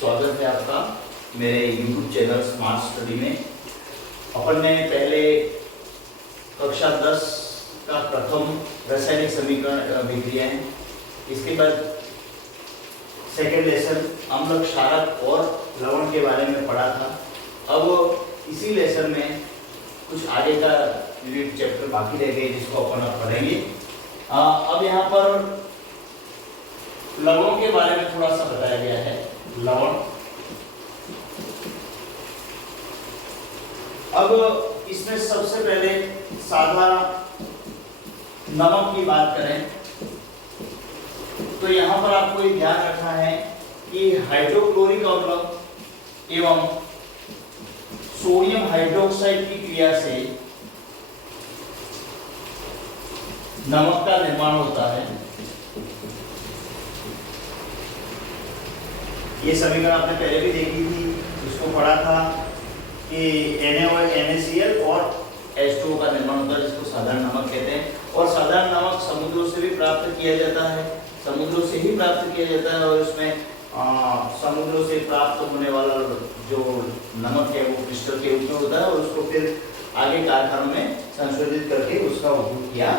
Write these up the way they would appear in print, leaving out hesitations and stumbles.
स्वागत है आपका मेरे YouTube चैनल स्मार्ट स्टडी में। अपन ने पहले कक्षा 10 का प्रथम रासायनिक समीकरण अभिक्रियाएं, इसके बाद सेकेंड लेसन अम्ल, क्षारक और लवण के बारे में पढ़ा था। अब इसी लेसन में कुछ आगे का यूनिट चैप्टर बाकी रह गए जिसको अपन अब पढ़ेंगे। अब यहाँ पर लवणों के बारे में थोड़ा सा बताया गया है। लवण, अब इसमें सबसे पहले साधा नमक की बात करें तो यहाँ पर आपको ये ध्यान रखना है कि हाइड्रोक्लोरिक अम्ल एवं सोडियम हाइड्रोक्साइड की क्रिया से नमक का निर्माण होता है। ये समीकरण आपने पहले भी देखी थी, इसको पढ़ा था कि NaCl और H2O का निर्माण होता है जिसको साधारण नमक कहते हैं। और साधारण नमक समुद्रों से भी प्राप्त किया जाता है, समुद्रों से ही प्राप्त किया जाता है और इसमें समुद्रों से प्राप्त होने वाला जो नमक है वो क्रिस्टल के रूप में होता है और उसको फिर आगे कारखानों में संशोधित करके उसका उपयोग किया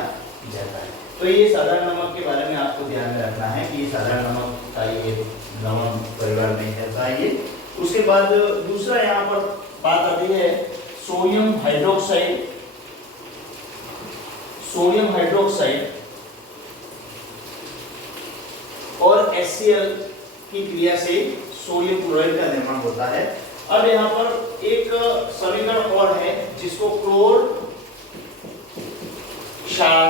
जाता है। तो ये साधारण नमक के बारे में आपको ध्यान में रखना है कि साधारण नमक का ये लवण परिवार में रहता है ये। उसके बाद दूसरा यहाँ पर बात आती है सोडियम हाइड्रोक्साइड। सोडियम हाइड्रोक्साइड और HCl की क्रिया से सोडियम क्लोराइड का निर्माण होता है। अब यहाँ पर एक समीकरण और है जिसको क्लोर क्षार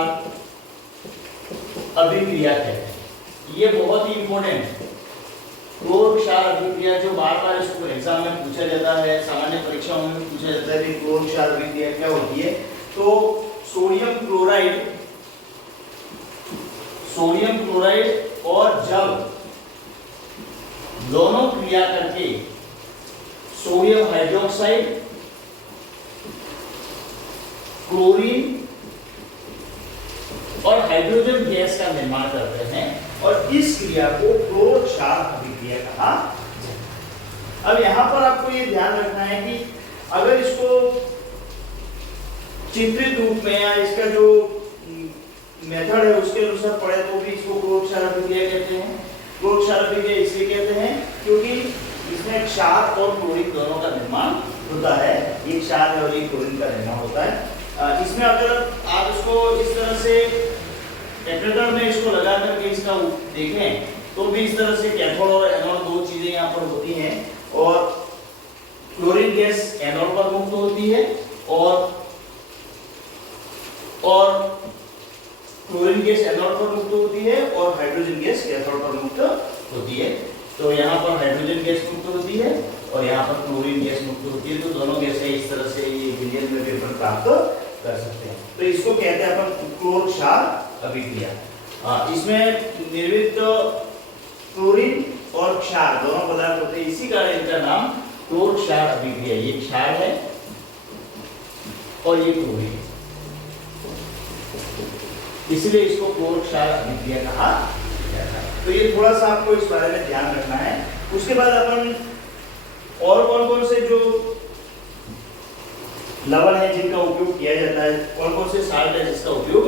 अभिक्रिया कहते हैं। ये बहुत ही इंपॉर्टेंट है। क्लोर क्षार अभिक्रिया जो बार बार इसको एग्जाम में पूछा जाता है, सामान्य परीक्षाओं में पूछा जाता है कि क्लोर क्षार अभिक्रिया क्या होती है। तो सोडियम क्लोराइड और जल दोनों क्रिया करके सोडियम हाइड्रोक्साइड, क्लोरीन और हाइड्रोजन गैस का निर्माण करते हैं और इस क्रिया को क्लोर क्षार अभिक्रिया कहा जाता है। अब यहाँ पर आपको ये ध्यान रखना है कि अगर इसको चित्रित रूप में या इसका जो मेथड है उसके अनुसार पढ़े तो भी इसको क्लोर क्षार अभिक्रिया कहते हैं। क्लोर क्षार अभिक्रिया इसलिए कहते हैं क्योंकि इसमें क्षार और क्लोरीन दोनों का निर्माण होता है। एक क्षार है और एक क्लोरीन का निर्माण होता है। इसमें अगर आप इसको इस तरह से कैथोड में इसको लगा करके इसका देखें तो भी इस तरह से कैथोड और एनोड दो चीजें यहाँ पर होती हैं और क्लोरीन गैस एनोड पर मुक्त होती है और क्लोरीन गैस एनोड पर मुक्त होती है और हाइड्रोजन गैस कैथोड पर मुक्त होती है। तो यहाँ पर हाइड्रोजन गैस मुक्त होती है और यहाँ पर क्लोरीन गैस मुक्त होती है। तो दोनों गैसें इस तरह से ये विलयन में विघटन प्राप्त कर सकते हैं। तो इसको कहते हैं अपन क्लोर क्षार अभिक्रिया। इसमें निर्मित क्लोरीन और क्षार दोनों पदार्थ होते हैं, इसी कारण इनका नाम क्लोर क्षार अभिक्रिया। ये क्षार है और ये क्लोरीन, इसलिए इसको क्लोर क्षार अभिक्रिया कहा जाता है। तो ये थोड़ा सा आपको इस बारे में ध्यान रखना है। उसके बाद अपन और कौन-कौन से जो लवण है जिनका उपयोग किया जाता है, कौन-कौन से साल्ट है जिसका उपयोग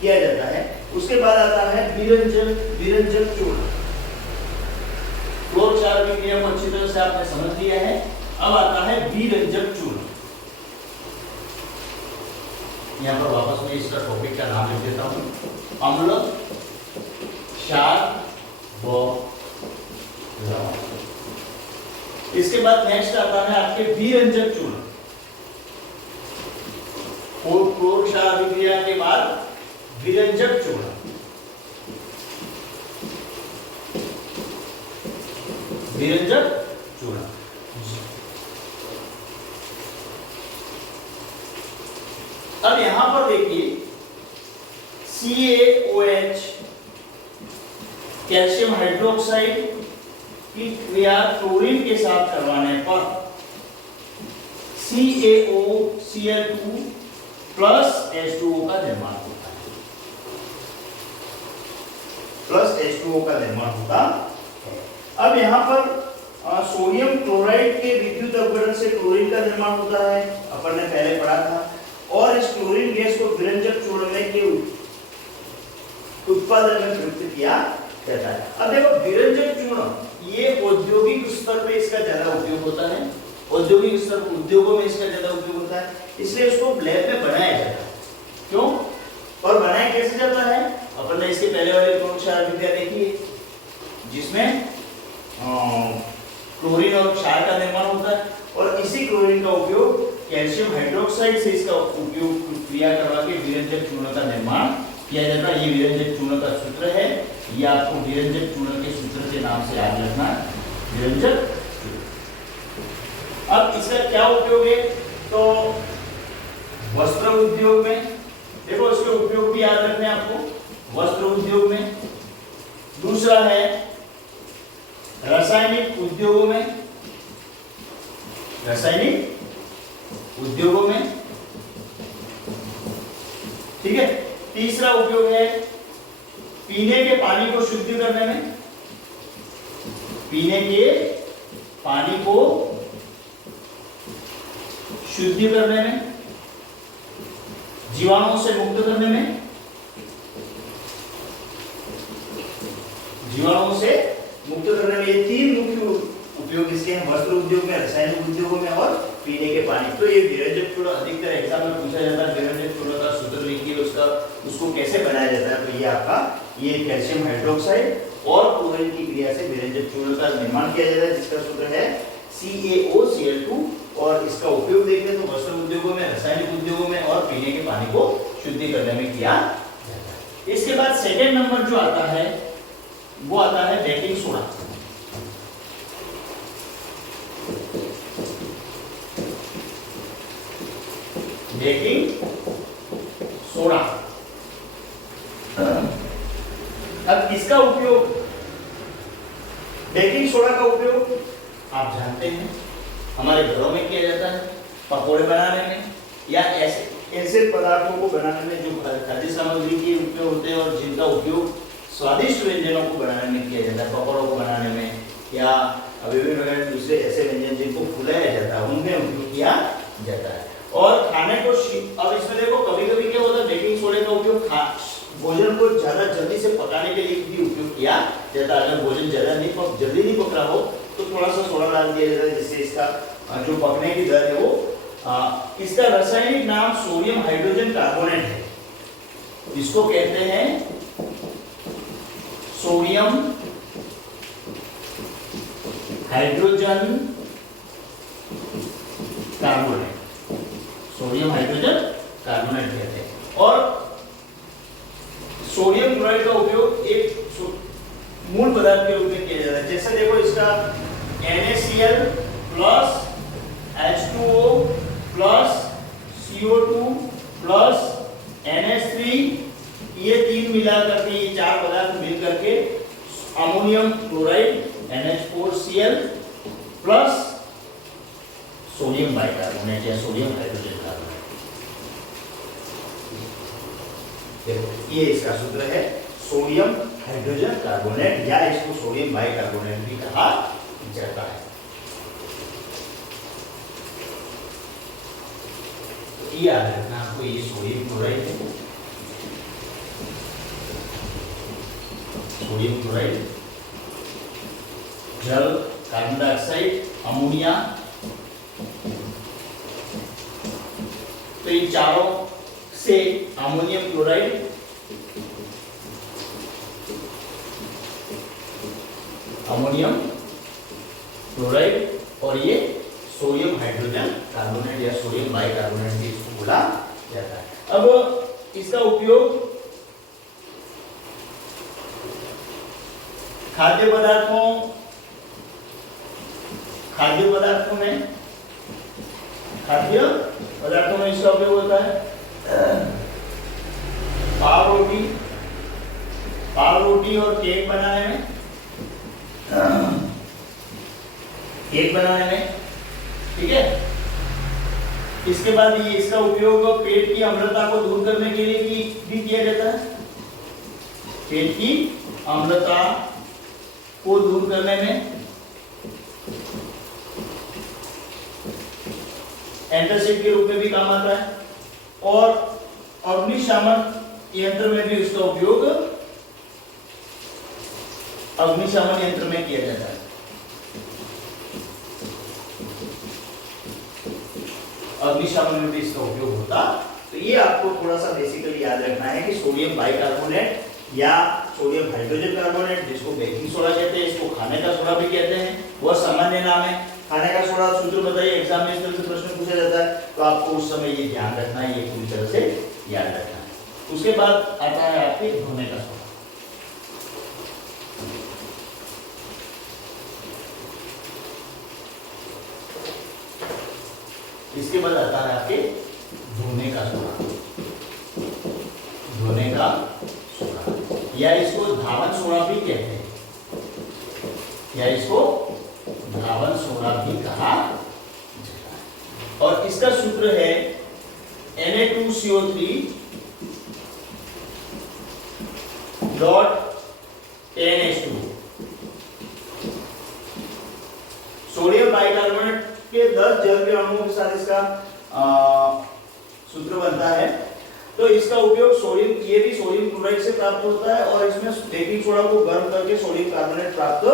किया जाता है, उसके बाद आता है विरंजक चूर्ण। क्लोर क्षार अभिक्रिया को अच्छी तरह से आपने समझ लिया है। अब आता है विरंजक चूर्ण। यहाँ पर वापस मैं इसका टॉपिक का नाम लिख देता हूँ, अम्ल, क्षार व लवण। इसके बाद नेक्स्ट आता है आपके विरंजक चूर्ण। क्लोर क्षार अभिक्रिया के बाद विरंजक चूर्ण। विरंजक चूर्ण अब यहां पर देखिए CaOH कैल्शियम हाइड्रोक्साइड की क्रिया क्लोरीन के साथ करवाने पर CaOCl2 प्लस H2O का निर्माण होता है। प्लस H2O का निर्माण होता है। अब यहाँ पर क्लोराइड के विद्युत अपघटन से क्लोरीन का निर्माण होता है, अपन ने पहले पढ़ा था। और इस क्लोरीन गैस को विरंजक चूर्ण के उत्पादन में प्रयुक्त किया जाता है। अब देखो विरंजक चूर्ण ये औद्योगिक स्तर पे इसका ज्यादा उपयोग होता है, औद्योगिक स्तर उद्योगों में इसका ज्यादा उपयोग होता है, इसलिए इसको लैब में बनाया जाता है। क्यों और बनाया कैसे जाता है? अपन ने इसके पहले वाले प्रयोगशाला विद्या देखी है जिसमें क्लोरीन और क्षार का निर्माण होता है और इसी क्लोरीन का उपयोग कैल्शियम हाइड्रोक्साइड से इसका उपयोग क्रिया करवा के विरंजक चूर्ण का निर्माण किया जाता है। ये विरंजक चूर्ण का सूत्र है, ये आपको विरंजक चूर्ण के सूत्र के नाम से याद रखना है, विरंजक चूर्ण। अब इसका क्या उपयोग है? तो वस्त्र उद्योग में देखो इसके उपयोग भी याद रखने आपको, वस्त्र उद्योग में। दूसरा है रासायनिक उद्योगों में, रासायनिक उद्योगों में, ठीक है। तीसरा उपयोग है पीने के पानी को शुद्ध करने में, पीने के पानी को शुद्ध करने में, जीवाणुओं से मुक्त करने में, जीवाणुओं से मुक्त करने में। ये तीन मुख्य उपयोग इसके हैं, वस्त्र उद्योग में, रासायनिक उद्योगों में और पीने के पानी। तो ये विरंजक चूर्ण अधिकतर एग्जाम में पूछा जाता है, विरंजक चूर्ण का सूत्र लिखिए, उसको कैसे बनाया जाता है। तो ये आपका ये कैल्शियम हाइड्रोक्साइड और क्लोरीन की क्रिया से विरंजक चूर्ण का निर्माण किया जाता है जिसका सूत्र है CaOCl2 और इसका उपयोग देखते तो वस्त्र उद्योगों में, रासायनिक उद्योगों में और पीने के पानी को शुद्ध करने में किया जाता है। इसके बाद सेकंड नंबर जो आता है वो आता है बेकिंग सोडा। बेकिंग सोडा, अब इसका उपयोग, बेकिंग सोडा का उपयोग आप जानते हैं हमारे घरों में किया जाता है पकोड़े बनाने में या ऐसे पदार्थों को बनाने में जो खाद्य सामग्री के उपयोग होते हैं और जिनका उपयोग स्वादिष्ट व्यंजनों को बनाने में किया जाता है, पकौड़ों को बनाने में या विभिन्न प्रकार दूसरे ऐसे व्यंजन जिनको फुलाया जाता है उनमें उपयोग किया जाता है। और खाने को अब इसमें देखो कभी-कभी क्या होता है बेकिंग सोडे का उपयोग भोजन को ज्यादा जल्दी से पकाने के लिए भी उपयोग किया जाता है। अगर भोजन जल्दी नहीं पक रहा हो तो थोड़ा सा सोडा डाल दिया जाता है जिससे इसका जो पकने की दर है वो इसका रासायनिक नाम सोडियम हाइड्रोजन कार्बोनेट है। इसको कहते हैं sodium hydrogen carbonate, sodium hydrogen carbonate कहते हैं। और सोडियम क्लोराइड का उपयोग एक मूल पदार्थ के रूप में किया जाता है। जैसे देखो इसका NaCl plus H2O plus CO2 plus NH3 ये तीन मिला करके ये चार पदार्थ मिल करके ammonium chloride NH4Cl plus sodium bicarbonate या सोडियम हाइड्रोजन कार्बोनेट, देखो ये इसका सूत्र है सोडियम हाइड्रोजन कार्बोनेट या इसको सोडियम बाइकार्बोनेट भी कहा जाता है। ये याद रखना आपको, ये सोडियम क्लोराइड है, सोडियम क्लोराइड, जल, कार्बन डाइऑक्साइड, अमोनिया, तो इन चारों से अमोनियम क्लोराइड, अमोनियम क्लोराइड और ये सोडियम हाइड्रोजन कार्बोनेट या सोडियम बाइकार्बोनेट भी इसको बोला जाता है। अब इसका उपयोग खाद्य पदार्थों में इसका उपयोग होता है। पाव रोटी और केक बनाने में, ठीक है। इसके बाद ये इसका उपयोग पेट की अम्लता को दूर करने के लिए भी किया जाता है। पेट की अम्लता को दूर करने में एंटासिड के रूप में भी काम आता है और अग्निशामन यंत्र में भी उसका उपयोग अग्निशमन यंत्र में किया जाता है। अग्निशमन में भी इसका उपयोग होता। तो ये आपको थोड़ा सा बेसिकली याद रखना है कि सोडियम बाइकार्बोनेट या सोडियम हाइड्रोजन कार्बोनेट, जिसको बेकिंग सोडा कहते हैं, इसको खाने का सोडा भी कहते हैं, वह सामान्य नाम है। खाने का सोडा सूत्र बताइए, एग्जाम में इस तरह से प्रश्न पूछा जाता है, तो आपको उस समय ये ध्यान रखना है, ये पूरी तरह से याद रखना है। उसके बाद आता है आपके धोने का सोडा। इसके बाद आता है आपके धोने का सोडा। धोने का सोडा या इसको धावन सोडा भी कहते हैं, या इसको धावन सोडा भी कहा जाता है। और इसका सूत्र है Na2CO3 10H2। सोडियम बाइकार्बोनेट के 10 जल के अणुओं के साथ इसका सूत्र बनता है। तो इसका उपयोग सोडियम, ये भी सोडियम क्लोराइड से प्राप्त होता है और इसमें बेकिंग सोडा को गर्म करके सोडियम कार्बोनेट प्राप्त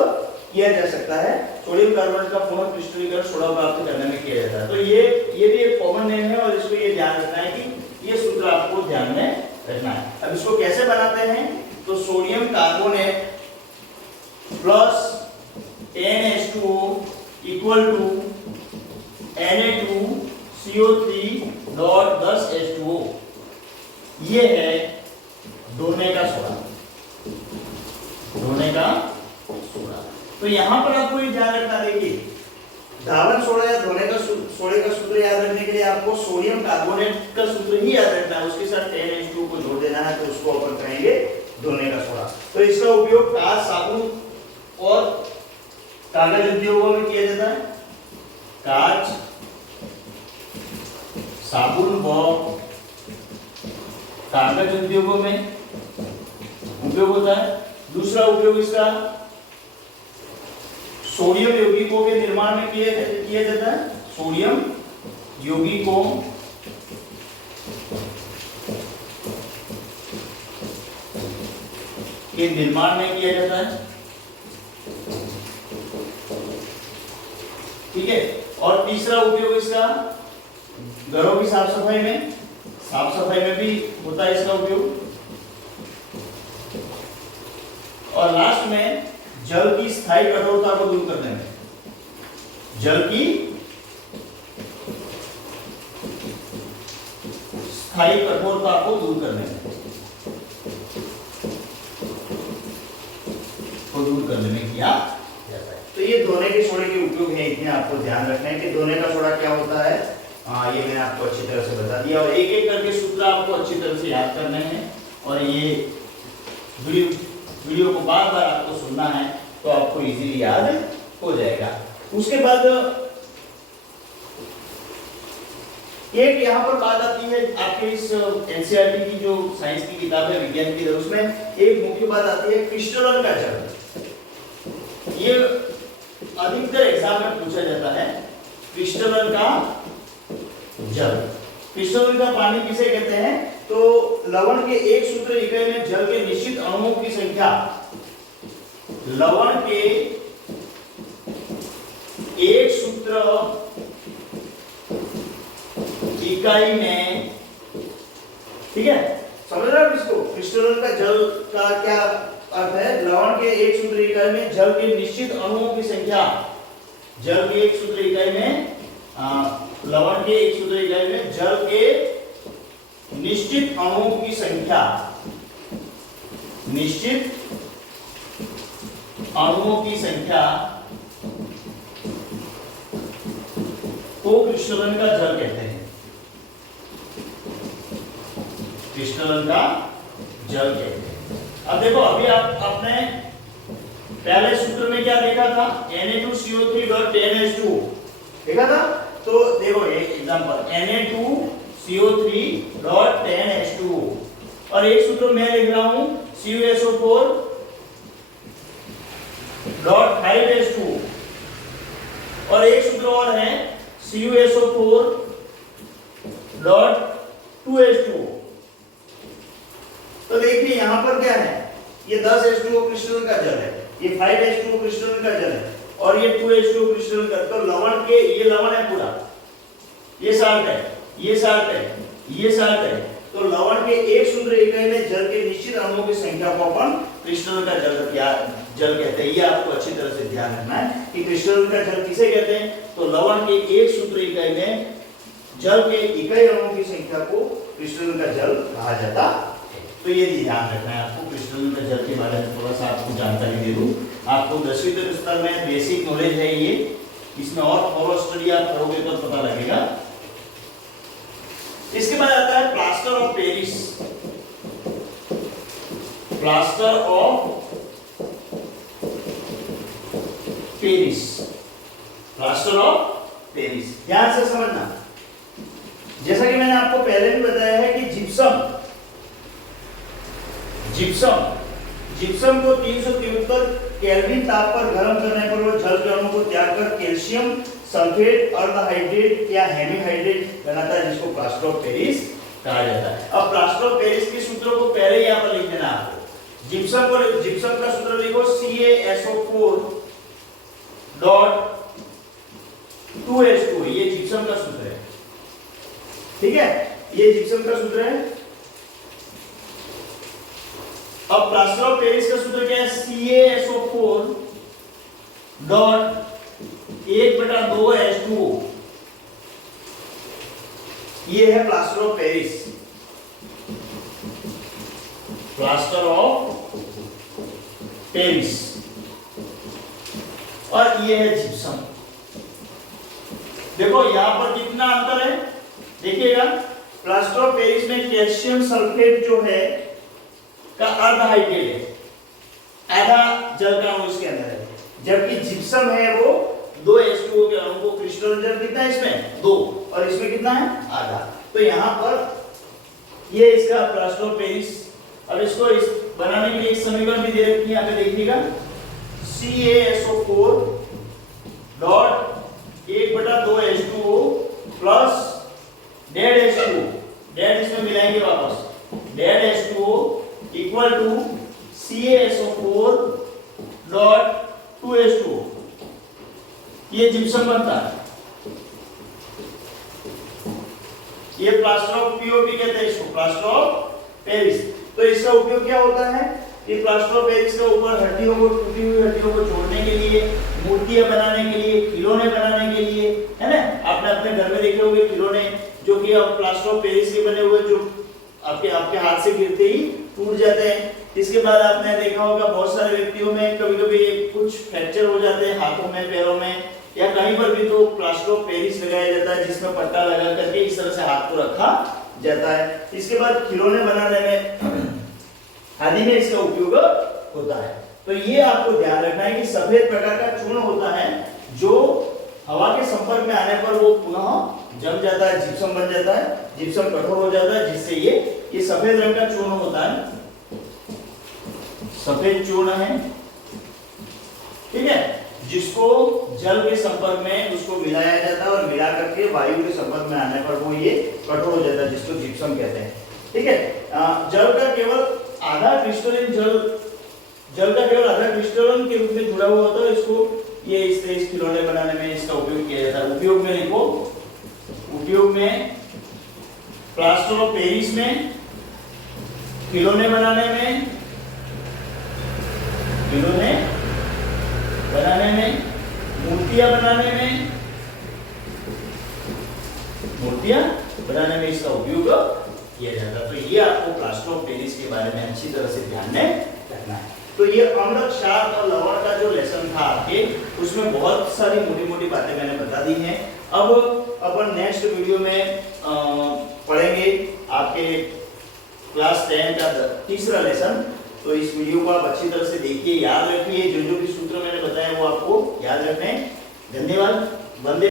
किया जा सकता है। सोडियम कार्बोनेट का पुनः क्रिस्टलीकरण सोडा प्राप्त करने में किया जाता है। तो ये भी एक कॉमन नेम है और इसको ये ध्यान रखना है कि ये सूत्र आपको ध्यान में रखना है। अब इसको कैसे बनाते हैं, तो sodium carbonate plus NH2O equal to Na2CO3 dot 10H2O, ये है धोने का सोडा। धोने का सोडा। तो यहां पर आपको ये ध्यान रखना, देखिए धावन सोडा या धोने का सोडे का सूत्र याद रखने के लिए आपको सोडियम कार्बोनेट का सूत्र ही याद रखना है, उसके साथ NH2 को जोड़ देना है, तो उसको अपन कहेंगे धोने का सोडा। तो इसका उपयोग कांच, साबुन और कागज उद्योगों में किया जाता है। कांच, साबुन व कागज उद्योगों में उपयोग होता है। दूसरा उपयोग इसका सोडियम यौगिकों के निर्माण में किया जाता है। सोडियम यौगिकों के निर्माण में किया जाता है, ठीक है। और तीसरा उपयोग इसका घरों की साफ सफाई में भी होता है इसका उपयोग। और लास्ट में जल की स्थायी कठोरता को दूर करने में, जल की स्थायी कठोरता को दूर करने में किया जाता है। तो ये धोने के सोडे के उपयोग है, इतने आपको ध्यान रखना है कि धोने का सोडा क्या होता है। ये मैंने आपको अच्छी तरह से बता दिया और एक एक करके सूत्र आपको अच्छी तरह से याद करने हैं और ये वीडियो को बार बार आपको सुनना है तो आपको इजीली याद हो जाएगा। उसके बाद एक यहाँ पर बात आती है आपके इस एनसीईआरटी की जो साइंस की किताब है, विज्ञान की, उसमें एक मुख्य बात आती है क्रिस्टलन का जल। ये अधिकतर एग्जाम में पूछा जाता है, क्रिस्टलन का जल। क्रिस्टलन का पानी किसे कहते हैं, तो लवण के एक सूत्र इकाई में जल के निश्चित अणुओं की संख्या, लवण के एक सूत्र इकाई में, ठीक है, समझ रहे हो इसको। क्रिस्टलन का जल का क्या अर्थ है, लवण के एक सूत्र इकाई में जल के निश्चित अणुओं की संख्या, जल के एक सूत्र इकाई में लवण के एक सूत्र इकाई में जल के निश्चित अणुओं की संख्या, निश्चित अणुओं की संख्या को क्रिस्टलन का जल कहते हैं। क्रिस्टलन का जल कहते हैं। अब देखो, अभी आपने पहले सूत्र में क्या देखा था, Na2CO3.10H2 देखा था। तो देखो ये एग्जांपल Na2CO3.10H2 और एक सूत्र मैं लिख रहा हूं CuSO4.5H2 और एक सूत्र और है CuSO4 डॉट 2H2O। तो देखिए यहां पर क्या है, ये 10H2O क्रिस्टल का जल है, ये 5H2O क्रिस्टल का जल है और ये 2H2O क्रिस्टल का। तो लवण के, ये लवण है पूरा, ये साल्ट है, ये साल्ट है, ये साल्ट है। तो लवण के एक सूत्र इकाई में जल के निश्चित अणुओं की संख्या को अपन क्रिस्टल का जल कहते हैं। ये आपको अच्छी तरह से ध्यान रखना है कि क्रिस्टल का जल किसे कहते हैं। तो लवण के एक सूत्र इकाई में जल के इकाई अणुओं की संख्या को क्रिस्टल का जल कहा जाता है। तो ये ध्यान रखना है आपको। क्रिस्टल का जल के बारे में थोड़ा सा आपको जानकारी दे दूं। आपको 10वीं तक स्तर में बेसिक नॉलेज है ये, इसमें और स्टडी आप करोगे तो पता लगेगा। इसके बाद आता है plaster of Paris. Plaster of Paris, plaster of Paris, ध्यान से समझना। जैसा कि मैंने आपको पहले भी बताया है कि जिप्सम को 373 केल्विन ताप पर गर्म करने पर वो जल के अणु को त्याग कर कैल्शियम सल्फेट, अर्धहाइड्रेट या हेमीहाइड्रेट बनाता है, जिसको प्लास्टर ऑफ पेरिस कहा जाता है। अब प्लास्टर ऑफ पेरिस के सूत्रों को पहले यहां पर लिख देना आपको। जिप्सम का सूत्र लिखो CaSO4 डॉट 2H2। ये जिप्सम का सूत्र है, ठीक है, ये जिप्सम का सूत्र है। अब प्लास्टर ऑफ पेरिस का सूत्र क्या है, CaSO4 डॉट 1/2H2O। ये है plaster of Paris, plaster of Paris. और ये है जिप्सम। देखो यहां पर कितना अंतर है, देखिएगा। प्लास्टर ऑफ पेरिस में कैल्शियम सल्फेट जो है का अर्धहाइड्रेट है, आधा जल का अणु इसके अंदर है, जबकि जिप्सम है वो 2H2O के अणु को क्रिस्टल जल कितना है इसमें 2, और इसमें कितना है आधा। तो यहां पर ये इसका प्लास्टर ऑफ पेरिस। अब इसको इस बनाने के लिए एक समीकरण भी दे रखी है, यहां पे देखिएगा CaSO4 dot 1/2H2O plus dead H2O, dead इसमें मिलाएंगे वापस, dead H2O equal to CaSO4 dot 2H2O। ये जिप्सम बनता है, ये प्लास्टर ऑफ पीओपी कहते हैं इसको, प्लास्टर ऑफ पेरिस। तो इसका उपयोग क्या होता है कि प्लास्टर ऑफ पेरिस के ऊपर हड्डियों को, टूटी हुई हड्डियों को जोड़ने के लिए, मूर्तियां बनाने के लिए, खिलौने बनाने के लिए, है ना। आपने अपने घर में देखे होंगे खिलौने जो कि अब प्लास्टर ऑफ पेरिस के बने हुए, जो आपके हाथ से गिरते ही टूट जाते हैं। इसके बाद आपने देखा होगा बहुत सारे व्यक्तियों में कभी-कभी कुछ फ्रैक्चर हो जाते हैं हाथों में, पैरों में या कहीं पर भी, तो प्लास्टर ऑफ पेरिस लगाया जाता है, जिसमें पट्टा लगा करके इस तरह से हाथ को रखा जाता है। इसके बाद खिलौने बनाने में आदि में इसका उपयोग होता है। तो ये आपको ध्यान रखना है कि सफेद प्रकार का चूर्ण होता है जो हवा के संपर्क में आने पर वो पुनः जम जाता है, जिप्सम बन जाता है, जिप्सम कठोर हो जाता है, जिससे ये सफेद रंग का चूर्ण होता है, सफेद चूर्ण है, ठीक है, जिसको जल के संपर्क में उसको मिलाया जाता है और मिला करके वायु के संपर्क में आने पर वो ये कठोर हो जाता है, जिसको जिप्सम कहते हैं, ठीक है। जल का केवल आधा क्रिस्टलिन जल का केवल आधा क्रिस्टलिन के रूप में जुड़ा हुआ होता है, इसको ये इस खिलौने बनाने में इसका उपयोग किया जाता है। उपयोग में लिखो, उपयोग में प्लास्टर ऑफ पेरिस में, खिलौने बनाने में, खिलौने बनाने में, मूर्तियां बनाने में, मूर्तियां बनाने में इसका उपयोग किया जाता है। तो ये आपको प्लास्टर ऑफ पेरिस के बारे में अच्छी तरह से ध्यान में रखना है। तो ये अम्ल, क्षार और लवण का जो लेसन था आपके, उसमें बहुत सारी मोटी-मोटी बातें मैंने बता दी हैं। अब अपन नेक्स्ट वीडियो में पढ़ेंगे आपके क्लास 10 का तीसरा लेसन। तो इस वीडियो को आप अच्छी तरह से देखिए, याद रखिए, जो भी सूत्र मैंने बताया वो आपको याद रखने। धन्यवाद। वंदे